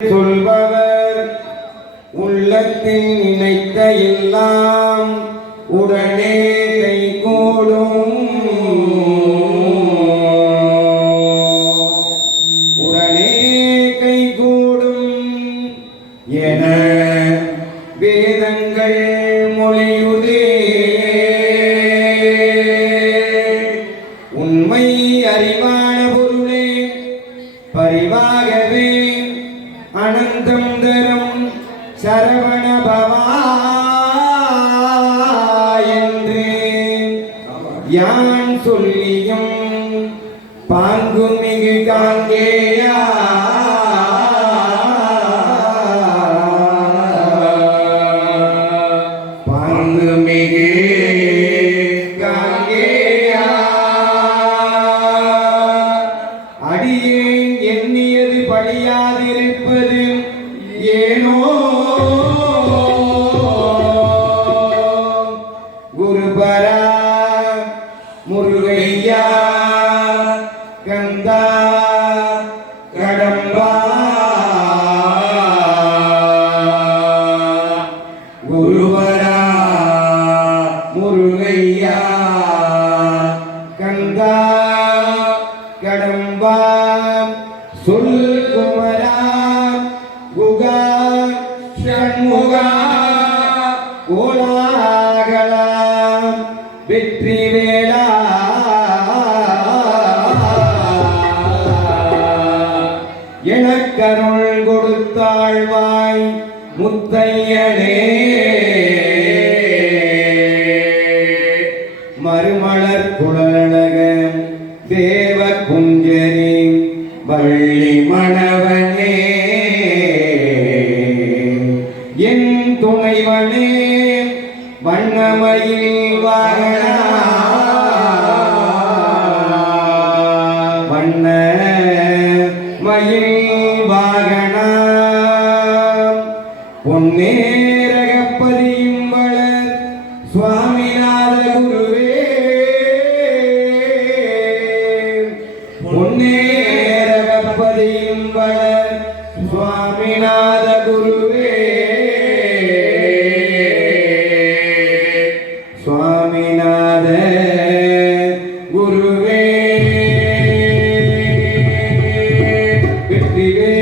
சொல்பவர் உள்ளத்தில் நினைத்த எல்லாம் உடனே கைகூடும். உடனே கைகூடும் என சரவண பவா என்று யான் சொல்லியும் பாங்குமிகு காங்கேயா. காங்கேயா. அடியேன் எண்ணியது பழியாதிருப்பது சொல் குமரா குகா ஷண்முகா கோலாகலா வெற்றி வேளா எனக்கருள் கொடுத்தாழ்வாய் முத்தையனே. வண்ணமயில் வாகனா வண்ண மயில் வாகனா. பொன்னேரகப்பதியும் வளர் சுவாமிநாத குருவே பொன்னேரகப்பதியும் வளர் சுவாமிநாத குருவே Amen.